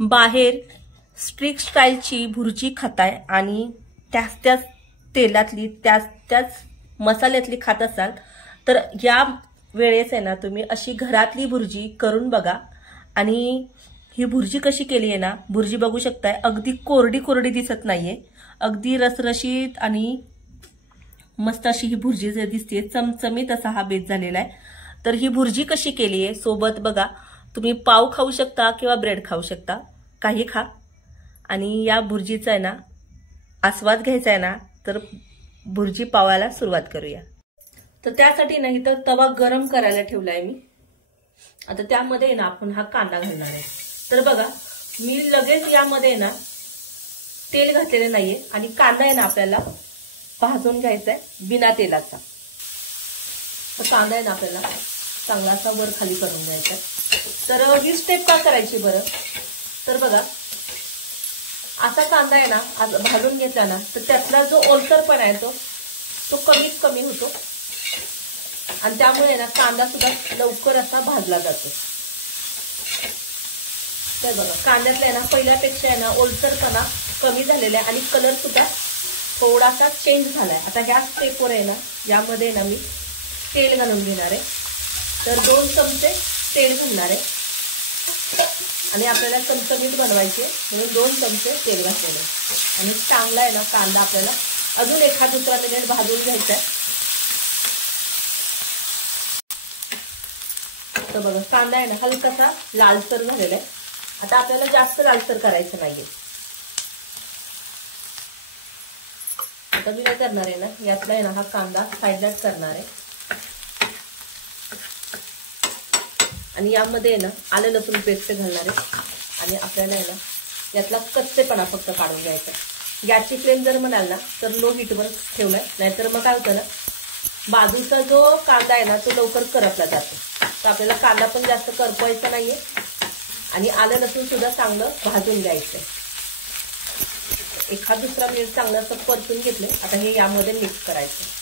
बाहेर स्ट्रीट स्टाईलची भुर्जी खाताय आणि त्याच तेलातली त्याच मसाल्यातली खात असाल तर या वेळेस आहे ना तुम्ही अशी घरातली भुर्जी करून बघा। आणि ही भुर्जी कशी केली आहे ना, भुर्जी बघू शकताय अगदी कोरडी दिसत नाहीये, अगदी रसरशीत आणि मस्त अशी ही भुर्जी जे दिसते, चमचमीत असा हा बेत झालेला आहे। तर ही भुर्जी कशी केली आहे सोबत बघा, तुम्ही पाव खाऊ शकता किंवा ब्रेड खाऊ शकता, काही खा। आणि या भुर्जीचा आहे ना आस्वाद घ्यायचा आहे ना, तर भुर्जी पावाला सुरुवात करूया। तर त्यासाठी ना इथं तवा गरम करायला ठेवलाय मी। आता त्यामध्ये ना आपण हा कांदा घालणार आहे। तर बघा मी लगेच यामध्ये ना तेल घातलेले नाहीये आणि कांदा आहे ना आपल्याला भाजून घ्यायचा आहे बिना तेलाचा। तर कांदा आहे ना आपल्याला चांगला असा वर खाली करून घ्यायचा आहे। तर ही स्टेप का करायची बरं, तर बघा असा कांदा आहे ना भाजून घेतला ना तर त्यातला जो ओलसरपणा आहे तो कमीत कमी होतो आणि त्यामुळे ना कांदा सुद्धा लवकर असा भाजला जातो। तर बघा कांद्यातला आहे ना पहिल्यापेक्षा आहे ना ओलसरपणा कमी झालेला आहे आणि कलर सुद्धा थोडासा चेंज झालाय। आता ह्या स्टेपवर आहे ना यामध्ये ना मी तेल घालून घेणार आहे। तर 2 चमचे तेल घालणार आहे आणि आपल्याला चमचमीत बनवायचे म्हणून 2 चमचे तेल घातलेले आणि चांगला आहे ना कांदा आपल्याला अजून एखाद दुसरा मिनिट भाजून घ्यायचा आहे। तर बघा कांदा आहे ना हलकासा लालसर झालेला आहे। आता आपल्याला जास्त लालसर करायचं नाहीये। आता मी काय करणार आहे ना, यातला आहे ना हा कांदा साईडला करणार आहे आणि यामध्ये आहे ना आलं लसूण पेस्ट घालणार आहे आणि आपल्याला आहे ना यातला कच्चेपणा फक्त काढून घ्यायचा। गॅसची फ्लेम जर म्हणाल ना तर लो हीटवर ठेवलाय, नाहीतर मग काय होतं ना बाजूचा जो कांदा आहे ना तो लवकर करपला जातो। तर आपल्याला कांदा पण जास्त करपवायचा नाहीये आणि आलं लसूण सुद्धा चांगलं भाजून घ्यायचंय। एखाद दुसरा मिनिट चांगलं असं परतून घेतले। आता हे यामध्ये मिक्स करायचं।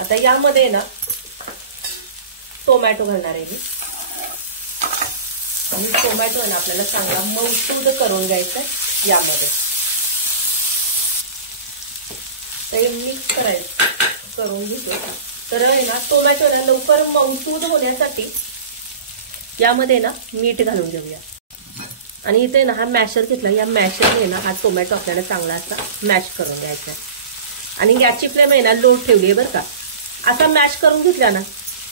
आता यामध्ये ना टोमॅटो घालणार आहे मी आणि टोमॅटो आहे ना आपल्याला चांगला मऊसूद करून घ्यायचा यामध्ये। तर मिक्स करायचं करून घेतो। तर आहे ना टोमॅटो ना लवकर मऊसूद होण्यासाठी यामध्ये ना मीठ घालून घेऊया आणि इथे ना हा मॅशर घेतला, या मॅशरने ना हा टोमॅटो आपल्याला चांगला असा मॅश करून घ्यायचा आहे आणि गॅसची फ्लेम आहे ना लो ठेवली आहे बरं का। असा मॅश करून घेतला ना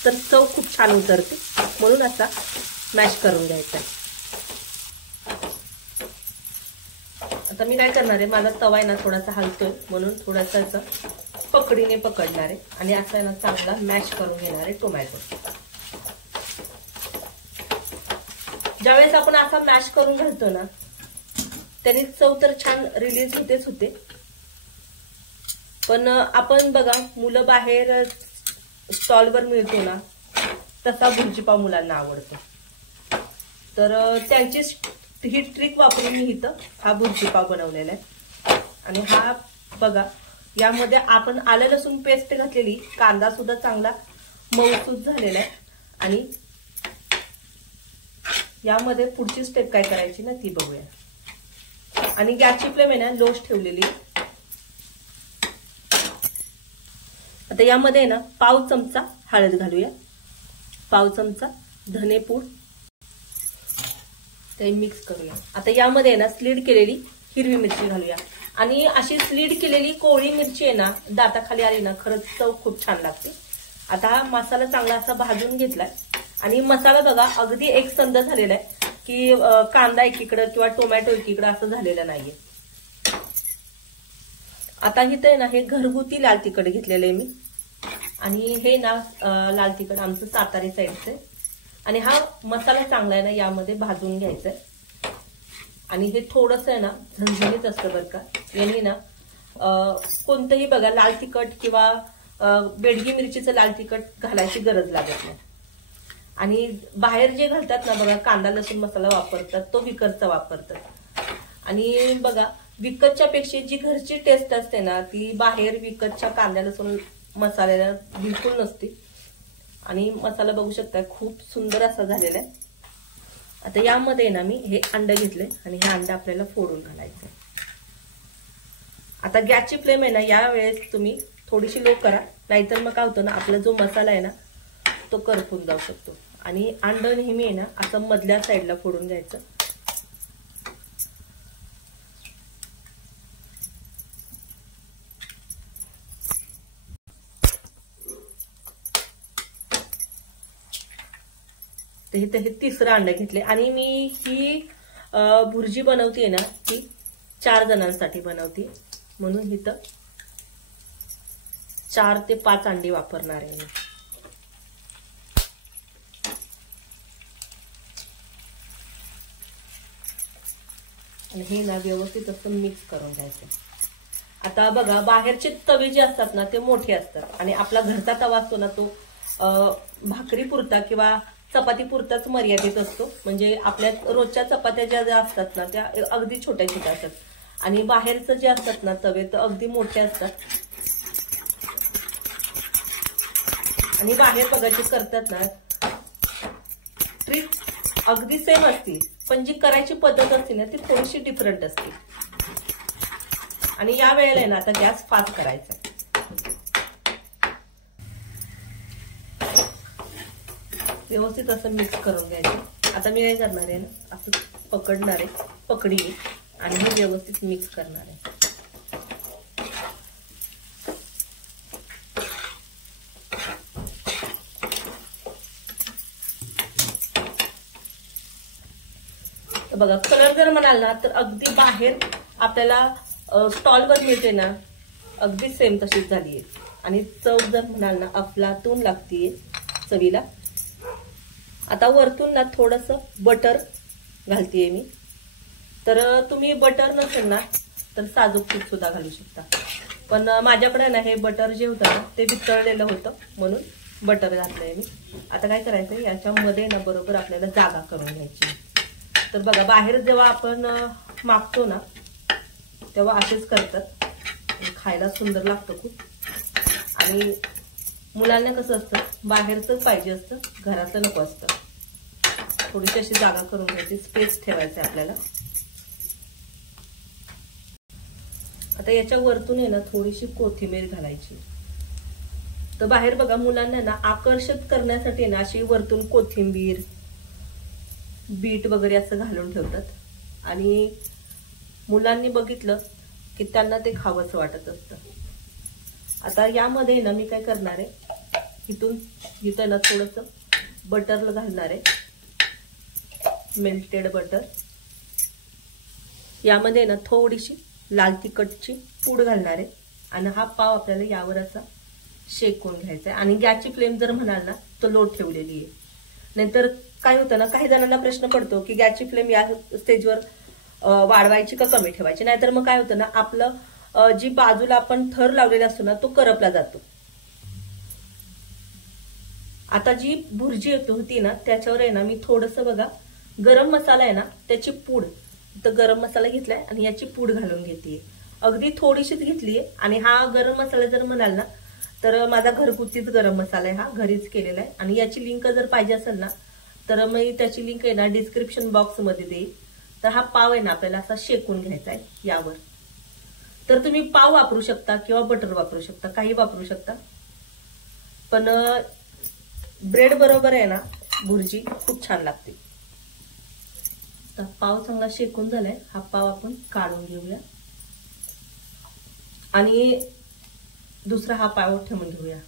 तर चव खूप छान उतरते, म्हणून असा मॅश करून घ्यायचा आहे। आता मी काय करणार आहे, माझा तवा आहे ना थोडासा हलतोय म्हणून थोडासा असं पकडीने पकडणार आहे आणि असा ना चांगला मॅश करून घेणार आहे टोमॅटो। ज्यावेळेस आपण असा मॅश करून घालतो ना त्याने चव तर छान रिलीज होते, पण आपण बघा मुलं बाहेर स्टॉलवर मिळतो ना तसा भुर्जी पाव मुलांना आवडतो। तर त्यांची ही ट्रिक वापरून मी इथं हा भुर्जी पाव बनवलेला आहे आणि हा बघा यामध्ये आपण आलं लसूण पेस्ट घातलेली, कांदा सुद्धा चांगला मऊसूद झालेला आहे आणि यामध्ये पुढची स्टेप काय करायची ना ती बघूया। आणि गॅसची फ्लेम आहे ना लोच ठेवलेली। आता यामध्ये ना पाव चमचा हळद घालूया, पाव चमचा धनेपूड, ते मिक्स करूया। आता यामध्ये ना स्लीड केलेली हिरवी मिरची घालूया आणि अशी स्लीड केलेली कोवळी मिरची आहे ना दाताखाली आली ना खरंच चव खूप छान लागते। आता हा मसाला चांगला असा भाजून घेतलाय आणि मसाला बघा अगदी एकसंध झालेला आहे की कांदा एकीकडे किंवा टोमॅटो एकीकडे असं झालेलं नाहीये। आता इथे ना हे घरगुती लाल तिखट घेतलेलं आहे मी आणि हे ना लाल तिखट आमचं सातारी साईडचं आहे आणि हा मसाला चांगला आहे ना यामध्ये भाजून घ्यायचा आहे आणि हे थोडंसं आहे ना झणझणीत असतं बरं का। याने ना कोणतंही बघा लाल तिखट किंवा बेडगी मिरचीचं लाल तिखट घालायची गरज लागत नाही आणि बाहेर जे घालतात ना बघा कांदा लसूण मसाला वापरतात तो विकतचा वापरतात आणि बघा विकतच्या पेक्षा जी घरची टेस्ट असते ना ती बाहेर विकतच्या कांदा लसूण मसाल्याला बिलकुल नसते आणि मसाला बघू शकता खूप सुंदर असा झालेला आहे. आता यामध्ये ना मी हे अंडे घेतले आणि हे अंडे आपल्याला फोडून घालायचे. आता गॅसची फ्लेम आहे ना यावेळेस तुम्ही थोडीशी लो करा, नाहीतर मग काय होतं ना आपला जो मसाला आहे ना तो करपून जाऊ शकतो. आणि अंड नेहमी आहे ना असं मधल्या साईडला फोडून घ्यायचं. हे तिसरं अंड घेतले आणि मी ही भुर्जी बनवते ना ती 4 जणांसाठी बनवते, म्हणून इथं 4 ते 5 अंडी वापरणार आहे मी. आणि हे ना व्यवस्थित असं मिक्स करून घ्यायचं. आता बघा बाहेरचे तवे जे असतात ना ते मोठे असतात आणि आपला घरचा तवा असतो ना तो भाकरी पुरता किंवा चपाती पुरताच मर्यादित असतो. म्हणजे आपल्या रोजच्या चपात्या ज्या असतात ना त्या अगदी छोट्या छोट्या असतात आणि बाहेरचं जे असतात ना तवे तर अगदी मोठे असतात. आणि बाहेर बघा जे करतात ना ट्रिक अगदी सेम असते, पण जी करायची पद्धत असते ना ती थोडीशी डिफरंट असते. आणि या वेळेला ना आता गॅस फास्ट करायचा. व्यवस्थित असं मिक्स करून घ्यायचं. आता मी काय करणार आहे ना असं पकडणार आहे पकडी आणि हे व्यवस्थित मिक्स करणार आहे. बघा कलर जर म्हणाल ना तर अगदी बाहेर आपल्याला स्टॉलवर मिळते ना अगदी सेम तशीच झाली आहे. आणि चव जर म्हणाल ना अफलातून लागतीये चवीला. आता वरतून ना थोडंसं बटर घालतीये मी. तर तुम्ही बटर नसेल ना तर साजूक तूप सुद्धा घालू शकता, पण माझ्याकडे ना हे बटर जे होतं ना ते वितळलेलं होतं म्हणून बटर घातलंय मी. आता काय करायचं याच्यामध्ये ना बरोबर आपल्याला जागा करून घ्यायची. तर बघा बाहेर जेव्हा आपण मागतो ना तेव्हा असेच करतात, खायला सुंदर लागतं खूप. आणि मुलांना कसं असतं बाहेरच पाहिजे असतं, घरातलं नको असतं. थोडीशी अशी जागा करून घ्यायची, स्पेस ठेवायचं आपल्याला. आता याच्या वरतून आहे ना थोडीशी कोथिंबीर घालायची. तर बाहेर बघा मुलांना ना आकर्षित करण्यासाठी ना अशी वरतून कोथिंबीर बीट वगैरे असं घालून ठेवतात आणि मुलांनी बघितलं की त्यांना ते खावंच वाटत असतं. आता यामध्ये ना मी काय करणार आहे इथं ना थोडंसं बटर घालणार आहे, मेल्टेड बटर. यामध्ये ना थोडीशी लाल तिखटची पूड घालणार आहे आणि हा पाव आपल्याला यावर असा शेकून घ्यायचा आहे. आणि गॅसची फ्लेम जर म्हणाल ना तो लो ठेवलेली आहे. नाहीतर काय होतं ना काही जणांना प्रश्न पडतो की गॅसची फ्लेम या स्टेजवर वाढवायची का कमी ठेवायची. नाहीतर मग काय होतं ना आपलं जी बाजूला आपण थर लावलेला असतो ना तो करपला जातो. आता जी भुर्जी होती ना त्याच्यावर आहे ना मी थोडंसं बघा गरम मसाला आहे ना त्याची पूड, तर गरम मसाला घेतलाय आणि याची पूड घालून घेतेय. अगदी थोडीशीच घेतलीये. आणि हा गरम मसाला जर म्हणाल ना तर माझा घरगुतीच गरम मसाला आहे, हा घरीच केलेला आहे. आणि याची लिंक जर पाहिजे असेल ना तर मी त्याची लिंक आहे ना डिस्क्रिप्शन बॉक्स मध्ये देईल. तर हा पाव आहे ना आपल्याला असा शेकून घ्यायचा आहे यावर. तर तुम्ही पाव वापरू शकता किंवा बटर वापरू शकता, काही वापरू शकता, पण ब्रेड बरोबर आहे ना भुर्जी खूप छान लागते. तर पाव चांगला शेकून झालाय, हा पाव आपण काढून घेऊया आणि दुसरा हा पाव ठेवून घेऊया.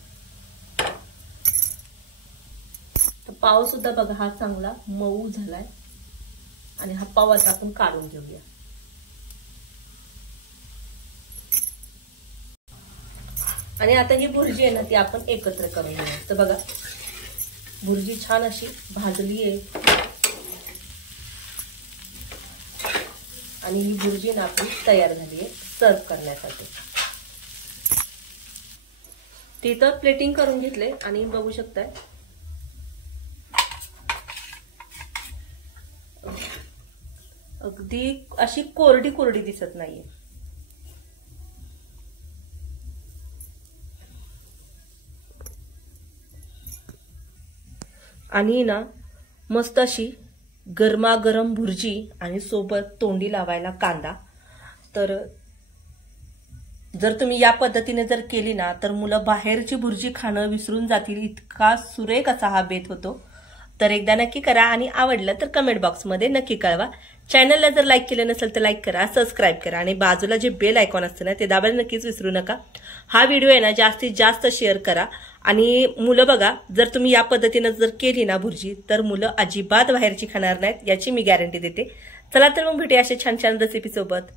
तर पाव सुद्धा बघा हा चांगला मऊ झालाय आणि हा पाव आता आपण काढून घेऊया. आणि आता ही भुर्जी आहे ना ती आपण एकत्र करून घेऊया. तर बघा भुर्जी छान अशी भाजली आहे आणि ही भुर्जी ना आपली तयार झाली आहे सर्व करण्यासाठी. ती तर प्लेटिंग करून घेतले आणि बघू शकताय अगदी अशी कोरडी कोरडी दिसत नाहीये. आणि ना मस्त अशी गरमागरम भुर्जी आणि सोबत तोंडी लावायला कांदा। तर जर तुम्ही या पद्धतीने जर केली ना तर मुलं बाहेरची भुर्जी खाणं विसरून जातील, इतका सुरेख असा हा बेत होतो। तर एकदा नक्की करा आणि आवडलं तर कमेंट बॉक्समध्ये नक्की कळवा। चॅनलला जर लाईक केलं नसेल तर लाईक करा, सबस्क्राईब करा आणि बाजूला जे बेल आयकॉन असतं ना ते दाबायला नक्कीच विसरू नका। हा व्हिडिओ आहे ना जास्तीत जास्त शेअर करा आणि मुलं बघा, जर तुम्ही या पद्धतीने जर केली ना भुर्जी तर मुलं अजिबात बाहेरची खाणार नाहीत, याची मी गॅरंटी देते। चला तर मग भेटूया अशा छान छान रेसिपी सोबत।